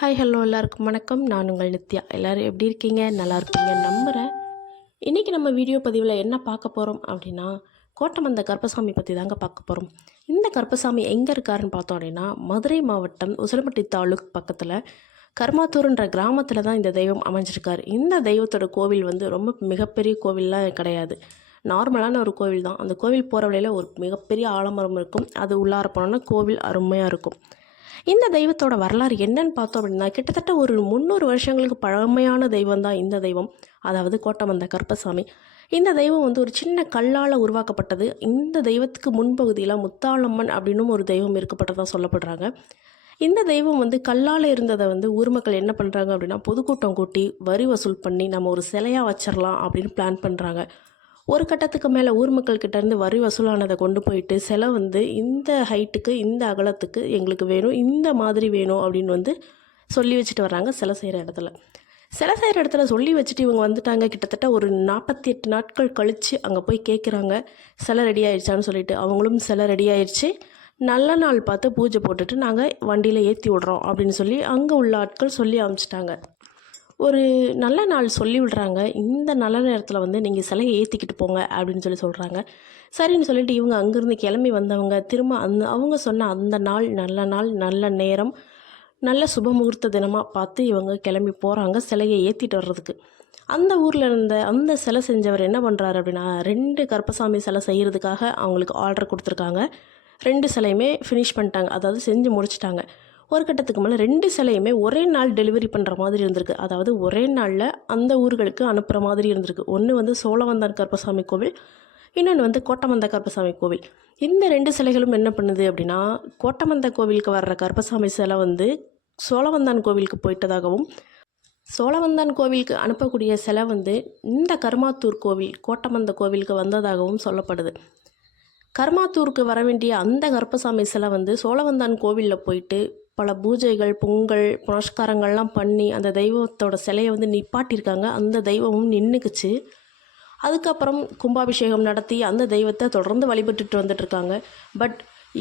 Hi hello எல்லாருக்கும் வணக்கம். நான் உங்கள் நித்யா. எல்லோரும் எப்படி இருக்கீங்க? நல்லா இருப்பீங்க நம்புகிறேன். இன்றைக்கி நம்ம வீடியோ பதிவில் என்ன பார்க்க போகிறோம் அப்படின்னா, கோட்டமந்த கருப்பசாமி பற்றி தாங்க பார்க்க போகிறோம். இந்த கருப்பசாமி எங்கே இருக்காருன்னு பார்த்தோம் அப்படின்னா, மதுரை மாவட்டம் உசிலம்பட்டி தாலுக் பக்கத்தில் கருமாத்தூர்ன்ற கிராமத்தில் தான் இந்த தெய்வம் அமைஞ்சிருக்காரு. இந்த தெய்வத்தோட கோவில் வந்து ரொம்ப மிகப்பெரிய கோவில்லாம் கிடையாது, நார்மலான ஒரு கோவில் தான். அந்த கோவில் போகிற வழியில் ஒரு மிகப்பெரிய ஆலமரம் இருக்கும். அது உள்ளார போனோன்னா கோவில் அருமையாக இருக்கும். இந்த தெய்வத்தோட வரலாறு என்னன்னு பார்த்தோம் அப்படின்னா, கிட்டத்தட்ட ஒரு 300 வருஷங்களுக்கு பழமையான தெய்வம் தான் இந்த தெய்வம். அதாவது கோட்டமந்த கருப்பசாமி. இந்த தெய்வம் வந்து ஒரு சின்ன கல்லால் உருவாக்கப்பட்டது. இந்த தெய்வத்துக்கு முன்பகுதியில் முத்தாளம்மன் அப்படின்னும் ஒரு தெய்வம் இருக்கப்பட்டதாக சொல்லப்படுறாங்க. இந்த தெய்வம் வந்து கல்லால் இருந்ததை வந்து ஊர் மக்கள் என்ன பண்ணுறாங்க அப்படின்னா, பொதுக்கூட்டம் கூட்டி வரி வசூல் பண்ணி நம்ம ஒரு சிலையாக வச்சிடலாம் அப்படின்னு பிளான் பண்ணுறாங்க. ஒரு கட்டத்துக்கு மேலே ஊர் மக்கள்கிட்டேருந்து வரி வசூலானதை கொண்டு போயிட்டு சிலை வந்து இந்த ஹைட்டுக்கு இந்த அகலத்துக்கு எங்களுக்கு வேணும், இந்த மாதிரி வேணும் அப்படின்னு வந்து சொல்லி வச்சுட்டு வர்றாங்க. சிலை செய்கிற இடத்துல சொல்லி வச்சுட்டு இவங்க வந்துட்டாங்க. கிட்டத்தட்ட ஒரு 48 நாட்கள் கழித்து அங்கே போய் கேட்குறாங்க, சிலை ரெடி ஆயிடுச்சான்னு சொல்லிட்டு. அவங்களும் சிலை ரெடி ஆயிடுச்சு, நல்ல நாள் பார்த்து பூஜை போட்டுட்டு நாங்கள் வண்டியில் ஏற்றி விட்றோம் அப்படின்னு சொல்லி அங்கே உள்ள ஆட்கள் சொல்லி அனுப்பிச்சிட்டாங்க. ஒரு நல்ல நாள் சொல்லி விடுறாங்க. இந்த நல்ல நேரத்தில் வந்து நீங்கள் சிலையை ஏற்றிக்கிட்டு போங்க அப்படின்னு சொல்கிறாங்க. சரின்னு சொல்லிட்டு இவங்க அங்கேருந்து கிளம்பி வந்தவங்க திரும்ப அவங்க சொன்ன அந்த நாள் நல்ல நேரம், நல்ல சுபமுகூர்த்த தினமாக பார்த்து இவங்க கிளம்பி போகிறாங்க சிலையை ஏற்றிட்டு வர்றதுக்கு. அந்த ஊரில் இருந்த அந்த சிலை செஞ்சவர் என்ன பண்ணுறாரு அப்படின்னா, 2 கருப்பசாமி சிலை செய்கிறதுக்காக அவங்களுக்கு ஆர்டர் கொடுத்துருக்காங்க. 2 சிலையுமே ஃபினிஷ் பண்ணிட்டாங்க, அதாவது செஞ்சு முடிச்சிட்டாங்க. ஒரு கட்டத்துக்கு மேலே 2 சிலையுமே ஒரே நாள் டெலிவரி பண்ணுற மாதிரி இருந்திருக்கு. அதாவது ஒரே நாளில் அந்த ஊர்களுக்கு அனுப்புகிற மாதிரி இருந்திருக்கு. ஒன்று வந்து சோழவந்தான் கருப்பசாமி கோவில், இன்னொன்று வந்து கோட்டமந்த கருப்பசாமி கோவில். இந்த 2 சிலைகளும் என்ன பண்ணுது அப்படின்னா, கோட்டமந்த கோவிலுக்கு வர்ற கருப்பசாமி சிலை வந்து சோழவந்தான் கோவிலுக்கு போயிட்டதாகவும், சோழவந்தான் கோவிலுக்கு அனுப்பக்கூடிய சிலை வந்து இந்த கருமாத்தூர் கோவில் கோட்டமந்த கோவிலுக்கு வந்ததாகவும் சொல்லப்படுது. கருமாத்தூருக்கு வர வேண்டிய அந்த கருப்பசாமி சிலை வந்து சோழவந்தான் கோவிலில் போயிட்டு பல பூஜைகள், பொங்கல், புனஸ்காரங்கள்லாம் பண்ணி அந்த தெய்வத்தோட சிலையை வந்து நிப்பாட்டியிருக்காங்க. அந்த தெய்வமும் நின்றுக்குச்சு. அதுக்கப்புறம் கும்பாபிஷேகம் நடத்தி அந்த தெய்வத்தை தொடர்ந்து வழிபட்டுட்டு வந்துட்டுருக்காங்க. பட்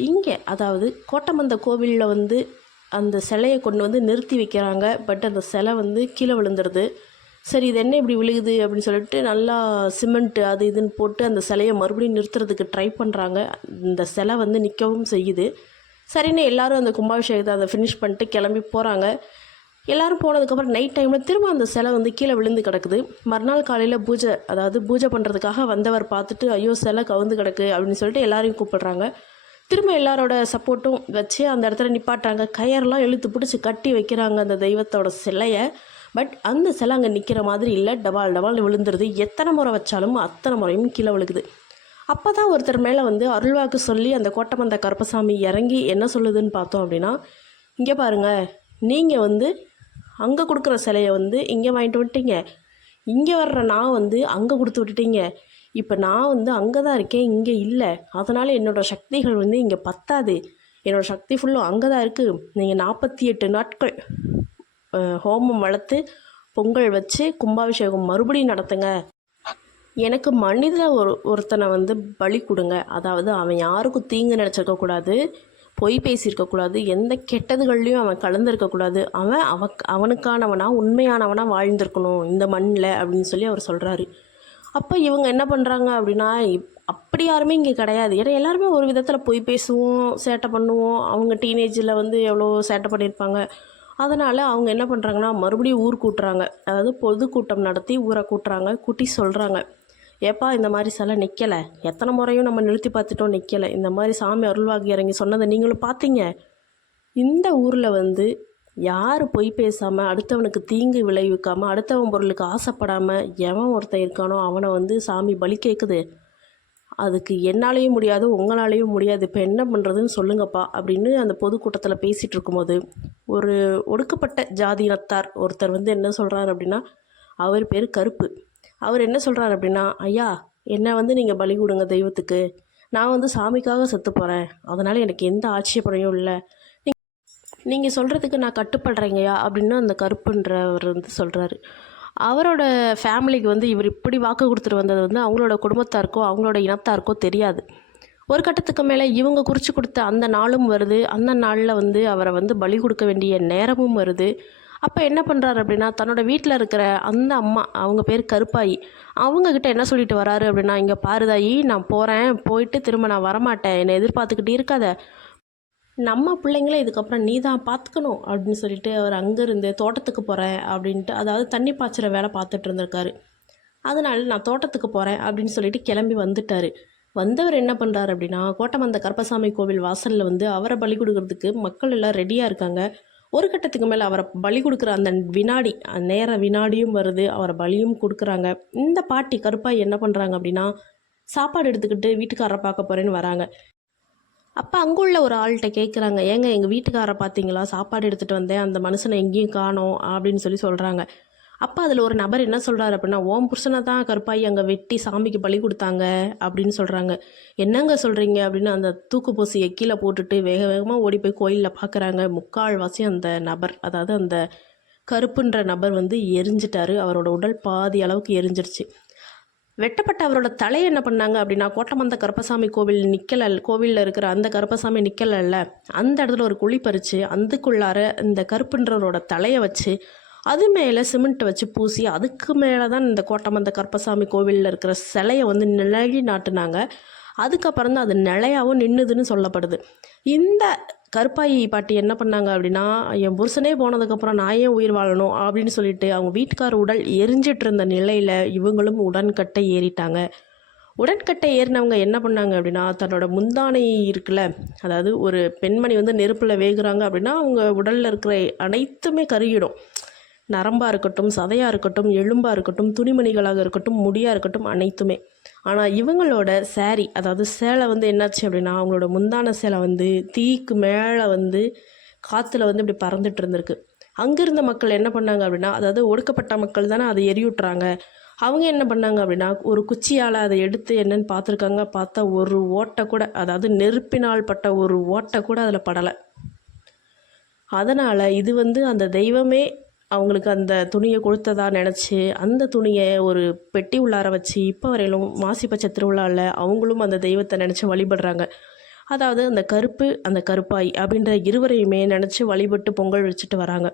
இங்கே அதாவது கோட்டமந்த கோவிலில் வந்து அந்த சிலையை கொண்டு வந்து நிறுத்தி வைக்கிறாங்க. பட் அந்த சிலை வந்து கீழே விழுந்துடுது. சரி, இது என்ன இப்படி விழுகுது அப்படின்னு சொல்லிட்டு நல்லா சிமெண்ட்டு அது இதுன்னு போட்டு அந்த சிலையை மறுபடியும் நிறுத்துறதுக்கு ட்ரை பண்ணுறாங்க. இந்த சிலை வந்து நிற்கவும் செய்யுது. சரின்னு எல்லோரும் அந்த கும்பாபிஷேகத்தை அதை ஃபினிஷ் பண்ணிட்டு கிளம்பி போகிறாங்க. எல்லோரும் போனதுக்கப்புறம் நைட் டைமில் திரும்ப அந்த சிலை வந்து கீழே விழுந்து கிடக்குது. மறுநாள் காலையில் பூஜை பண்ணுறதுக்காக வந்தவர் பார்த்துட்டு, ஐயோ சிலை கவுந்து கிடக்கு அப்படின்னு சொல்லிட்டு எல்லாரையும் கூப்பிடுறாங்க. திரும்ப எல்லாரோட சப்போர்ட்டும் வச்சு அந்த இடத்துல நிப்பாட்டுறாங்க. கயர்லாம் இழுத்து பிடிச்சி கட்டி வைக்கிறாங்க அந்த தெய்வத்தோட சிலையை. பட் அந்த சிலை அங்கே நிற்கிற மாதிரி இல்லை, டபால் விழுந்துருது. எத்தனை முறை வச்சாலும் அத்தனை முறையும் கீழே விழுகுது. அப்போ தான் ஒருத்தர் மேலே வந்து அருள்வாக்கு சொல்லி அந்த கோட்டமந்த கருப்பசாமி இறங்கி என்ன சொல்லுதுன்னு பார்த்தோம் அப்படின்னா, இங்கே பாருங்கள், நீங்கள் வந்து அங்கே கொடுக்குற சிலையை வந்து இங்கே வாங்கிட்டு விட்டீங்க, இங்கே வர்ற நான் வந்து அங்கே கொடுத்து விட்டுட்டீங்க. இப்போ நான் வந்து அங்கே தான் இருக்கேன், இங்கே இல்லை. அதனால் என்னோடய சக்திகள் வந்து இங்கே பத்தாது, என்னோடய சக்தி ஃபுல்லும் அங்கே தான் இருக்குது. நீங்கள் 48 நாட்கள் ஹோமம் வளர்த்து பொங்கல் வச்சு கும்பாபிஷேகம் மறுபடியும் நடத்துங்க. எனக்கு ஒருத்தனை வந்து பலி கொடுங்க. அதாவது அவன் யாருக்கும் தீங்கு நினச்சிருக்கக்கூடாது, பொய் பேசியிருக்கக்கூடாது, எந்த கெட்டதுகள்லையும் அவன் கலந்துருக்கக்கூடாது. அவனுக்கானவனாக உண்மையானவனாக வாழ்ந்திருக்கணும் இந்த மண்ணில் அப்படின்னு சொல்லி அவர் சொல்கிறாரு. அப்போ இவங்க என்ன பண்ணுறாங்க அப்படின்னா, அப்படி யாருமே இங்கே கிடையாது. ஏன்னா எல்லாருமே ஒரு விதத்தில் பொய் பேசுவோம், சேட்டை பண்ணுவோம். அவங்க டீனேஜில் வந்து எவ்வளோ சேட்டை பண்ணியிருப்பாங்க. அதனால் அவங்க என்ன பண்ணுறாங்கன்னா, மறுபடியும் ஊர் கூட்டுறாங்க. அதாவது பொதுக்கூட்டம் நடத்தி ஊரை கூட்டி சொல்கிறாங்க, ஏப்பா இந்த மாதிரி சிலை நிற்கலை, எத்தனை முறையும் நம்ம நிறுத்தி பார்த்துட்டோம் நிற்கலை, இந்த மாதிரி சாமி அருள்வாகி இறங்கி சொன்னதை நீங்களும் பார்த்தீங்க. இந்த ஊரில் வந்து யார் பொய் பேசாமல், அடுத்தவனுக்கு தீங்கு விளைவிக்காமல், அடுத்தவன் பொருளுக்கு ஆசைப்படாமல் எவன் ஒருத்தன் இருக்கானோ அவனை வந்து சாமி பலி கேட்குது. அதுக்கு என்னாலேயும் முடியாது, உங்களாலேயும் முடியாது. இப்போ என்ன பண்ணுறதுன்னு சொல்லுங்கப்பா அப்படின்னு அந்த பொதுக்கூட்டத்தில் பேசிகிட்டு இருக்கும்போது ஒரு ஒடுக்கப்பட்ட ஜாதியினத்தார் ஒருத்தர் வந்து என்ன சொல்கிறார் அப்படின்னா, அவர் பேர் கருப்பு. அவர் என்ன சொல்கிறார் அப்படின்னா, ஐயா என்னை வந்து நீங்கள் பலி கொடுங்க தெய்வத்துக்கு, நான் வந்து சாமிக்காக செத்து போகிறேன், அதனால் எனக்கு எந்த ஆட்சேபனையும் இல்லை, நீங்கள் சொல்கிறதுக்கு நான் கட்டுப்படுறேங்கய்யா அப்படின்னு அந்த கருப்புன்றவர் வந்து சொல்கிறாரு. அவரோட ஃபேமிலிக்கு வந்து இவர் இப்படி வாக்கு கொடுத்துட்டு வந்தது வந்து அவங்களோட குடும்பத்தாருக்கோ அவங்களோட இனத்தாருக்கோ தெரியாது. ஒரு கட்டத்துக்கு மேலே இவங்க குறித்து கொடுத்த அந்த நாளும் வருது. அந்த நாளில் வந்து அவரை வந்து பலி கொடுக்க வேண்டிய நேரமும் வருது. அப்போ என்ன பண்ணுறாரு அப்படின்னா, தன்னோட வீட்டில் இருக்கிற அந்த அம்மா, அவங்க பேர் கருப்பாயி, அவங்கக்கிட்ட என்ன சொல்லிட்டு வராரு அப்படின்னா, இங்கே பாருதாயி, நான் போகிறேன், போயிட்டு திரும்ப நான் வரமாட்டேன், என்னை எதிர்பார்த்துக்கிட்டு இருக்காத, நம்ம பிள்ளைங்கள இதுக்கப்புறம் நீ தான் பார்த்துக்கணும் அப்படின்னு சொல்லிட்டு அவர் அங்கேருந்து தோட்டத்துக்கு போகிறேன் அப்படின்ட்டு, அதாவது தண்ணி பாய்ச்சுற வேலை பார்த்துட்டு இருந்திருக்காரு. அதனால நான் தோட்டத்துக்கு போகிறேன் அப்படின்னு சொல்லிட்டு கிளம்பி வந்துட்டார். வந்தவர் என்ன பண்ணுறாரு அப்படின்னா, கோட்டமந்த கருப்பசாமி கோவில் வாசலில் வந்து அவரை பலி கொடுக்கறதுக்கு மக்கள் எல்லாம் ரெடியாக இருக்காங்க. ஒரு கட்டத்துக்கு மேலே அவரை பலி கொடுக்குற அந்த வினாடி, நேர வினாடியும் வருது, அவரை பலியும் கொடுக்குறாங்க. இந்த பாட்டி கருப்பாய் என்ன பண்ணுறாங்க அப்படின்னா, சாப்பாடு எடுத்துக்கிட்டு வீட்டுக்காரரை பார்க்க போகிறேன்னு வராங்க. அப்போ அங்குள்ள ஒரு ஆள்கிட்ட கேட்குறாங்க, ஏங்க எங்கள் வீட்டுக்காரரை பார்த்தீங்களா, சாப்பாடு எடுத்துகிட்டு வந்தேன், அந்த மனுஷனை எங்கேயும் காணோம் அப்படின்னு சொல்கிறாங்க. அப்போ அதில் ஒரு நபர் என்ன சொல்கிறாரு அப்படின்னா, ஓம் புருஷனை தான் கருப்பாயி அங்கே வெட்டி சாமிக்கு பலி கொடுத்தாங்க அப்படின்னு சொல்கிறாங்க. என்னங்க சொல்கிறீங்க அப்படின்னு அந்த தூக்கு போசியை கீழே போட்டுட்டு வேக வேகமாக ஓடி போய் கோயிலில் பார்க்குறாங்க. முக்கால்வாசி அந்த நபர், அதாவது அந்த கருப்புன்ற நபர் வந்து எரிஞ்சிட்டாரு. அவரோட உடல் பாதி அளவுக்கு எரிஞ்சிருச்சு. வெட்டப்பட்ட அவரோட தலையை என்ன பண்ணாங்க அப்படின்னா, கோட்டமந்த கருப்பசாமி கோவிலில் இருக்கிற அந்த கருப்பசாமி நிற்கலல்ல, அந்த இடத்துல ஒரு குழி பறித்து அதுக்குள்ளார இந்த கருப்புன்றவரோட தலையை வச்சு அது மேலே சிமெண்ட் வச்சு பூசி அதுக்கு மேலே தான் இந்த கோட்டமந்த கருப்பசாமி கோவிலில் இருக்கிற சிலையை வந்து நிழலி நாட்டுனாங்க. அதுக்கப்புறம் தான் அது நிலையாகவும் நின்றுதுன்னு சொல்லப்படுது. இந்த கருப்பாயி பாட்டி என்ன பண்ணாங்க அப்படின்னா, என் புருஷனே போனதுக்கப்புறம் நான் ஏன் உயிர் வாழணும் அப்படின்னு சொல்லிட்டு அவங்க வீட்டுக்கார உடல் எரிஞ்சிட்டு இருந்த நிலையில் இவங்களும் உடன்கட்டை ஏறிட்டாங்க. உடன்கட்டை ஏறினவங்க என்ன பண்ணாங்க அப்படின்னா, தன்னோட முந்தானை இருக்குல்ல, அதாவது ஒரு பெண்மணி வந்து நெருப்பில் வேகுறாங்க அப்படின்னா அவங்க உடலில் இருக்கிற அனைத்துமே கருகிடும். நரம்பாக இருக்கட்டும், சதையாக இருக்கட்டும், எலும்பாக இருக்கட்டும், துணிமணிகளாக இருக்கட்டும், முடியாக இருக்கட்டும், அனைத்துமே. ஆனால் இவங்களோட சேரீ, அதாவது சேலை வந்து என்னாச்சு அப்படின்னா, அவங்களோட முந்தான சேலை வந்து தீக்கு மேலே வந்து காற்றுல வந்து இப்படி பறந்துட்டு இருந்திருக்கு. அங்கிருந்த மக்கள் என்ன பண்ணாங்க அப்படின்னா, அதாவது ஒடுக்கப்பட்ட மக்கள் தானே அதை எரியுட்டுறாங்க. அவங்க என்ன பண்ணாங்க அப்படின்னா, ஒரு குச்சியால் அதை எடுத்து என்னன்னு பார்த்துருக்காங்க. பார்த்தா ஒரு ஓட்டை கூட, அதாவது நெருப்பினால் பட்ட ஒரு ஓட்டை கூட அதில் படலை. அதனால் இது வந்து அந்த தெய்வமே அவங்களுக்கு அந்த துணியை கொடுத்ததா நினச்சி அந்த துணியை ஒரு பெட்டி உள்ளார வச்சு இப்போ வரையிலும் மாசிப்பச்சை திருவிழாவில் அவங்களும் அந்த தெய்வத்தை நினச்சி வழிபடுறாங்க. அதாவது அந்த கருப்பு, அந்த கருப்பாய் அப்படின்ற இருவரையுமே நினச்சி வழிபட்டு பொங்கல் வச்சுட்டு வராங்க.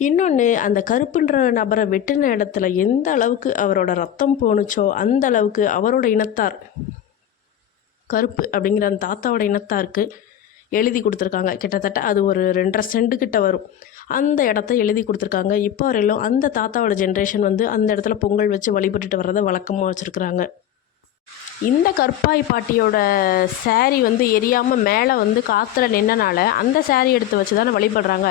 இன்னொன்று, அந்த கருப்புன்ற நபரை வெட்டின இடத்துல எந்த அளவுக்கு அவரோட ரத்தம் போணுச்சோ அந்த அளவுக்கு அவரோட இனத்தார், கருப்பு அப்படிங்கிற அந்த தாத்தாவோட இனத்தாருக்கு எழுதி கொடுத்துருக்காங்க. கிட்டத்தட்ட அது ஒரு 2.5 சென்ட் கிட்ட வரும். அந்த இடத்த எழுதி கொடுத்துருக்காங்க. இப்போ வரையிலும் அந்த தாத்தாவோட ஜென்ரேஷன் வந்து அந்த இடத்துல பொங்கல் வச்சு வழிபட்டுட்டு வர்றதை வழக்கமாக வச்சுருக்குறாங்க. இந்த கருப்பாய் பாட்டியோட சேரீ வந்து எரியாமல் மேலே வந்து காற்றுல நின்னனால அந்த சேரீ எடுத்து வச்சு தானே வழிபடுறாங்க.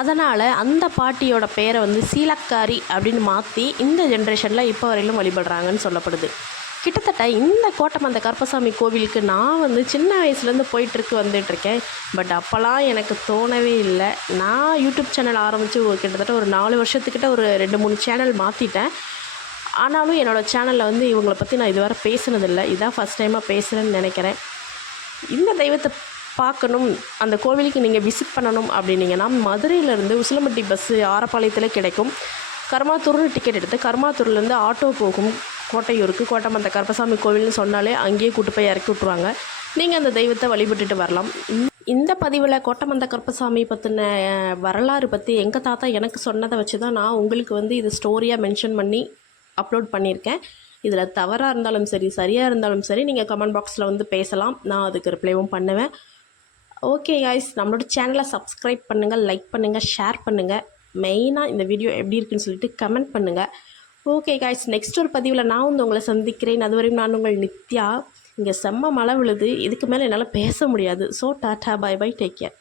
அதனால் அந்த பாட்டியோட பேரை வந்து சீலக்காரி அப்படின்னு மாற்றி இந்த ஜென்ரேஷனில் இப்போ வரையிலும் வழிபடுறாங்கன்னு சொல்லப்படுது. கிட்டத்தட்ட இந்த கோட்டமந்த கருப்பசாமி கோவிலுக்கு நான் வந்து சின்ன வயசுலேருந்து வந்துட்டுருக்கேன். பட் அப்போல்லாம் எனக்கு தோணவே இல்லை. நான் யூடியூப் சேனல் ஆரம்பித்து கிட்டத்தட்ட ஒரு 4 வருஷத்துக்கிட்ட ஒரு 2-3 சேனல் மாற்றிட்டேன். ஆனாலும் என்னோடய சேனலில் வந்து இவங்களை பற்றி நான் இதுவரை பேசுனதில்லை. இதான் ஃபஸ்ட் டைமாக பேசுகிறேன்னு நினைக்கிறேன். இந்த தெய்வத்தை பார்க்கணும், அந்த கோவிலுக்கு நீங்கள் விசிட் பண்ணணும் அப்படின்னீங்கன்னா, மதுரையிலேருந்து உசிலம்பட்டி பஸ்ஸு ஆரப்பாளையத்தில் கிடைக்கும். கருமாத்தூர்னு டிக்கெட் எடுத்து கருமாத்தூர்லேருந்து ஆட்டோ போகும் கோட்டையூருக்கு. கோட்டமந்த கருப்பசாமி கோவில்னு சொன்னாலே அங்கேயே கூட்டு போய் இறக்கி விட்ருவாங்க. நீங்கள் அந்த தெய்வத்தை வழிபட்டுட்டு வரலாம். இந்த பதிவில் கோட்டமந்த கருப்பசாமி பற்றின வரலாறு பற்றி எங்கள் தாத்தா எனக்கு சொன்னதை வச்சு தான் நான் உங்களுக்கு வந்து இது ஸ்டோரியாக மென்ஷன் பண்ணி அப்லோட் பண்ணியிருக்கேன். இதில் தவறாக இருந்தாலும் சரி, சரியாக இருந்தாலும் சரி, நீங்கள் கமெண்ட் பாக்ஸில் வந்து பேசலாம். நான் அதுக்கு ரிப்ளைவும் பண்ணுவேன். ஓகே காய்ஸ், நம்மளோட சேனலை சப்ஸ்கிரைப் பண்ணுங்கள், லைக் பண்ணுங்கள், ஷேர் பண்ணுங்கள். மெயினாக இந்த வீடியோ எப்படி இருக்குன்னு சொல்லிட்டு கமெண்ட் பண்ணுங்கள். ஓகே காய்ஸ், நெக்ஸ்ட் ஒரு பதிவில் நான் வந்து உங்களை சந்திக்கிறேன். அதுவரையும் நான் உங்கள் நித்யா. இங்கே செம்ம மழை விழுது. இதுக்கு மேலே என்னால் பேச முடியாது. ஸோ டாட்டா, பை பை, டேக் கேர்.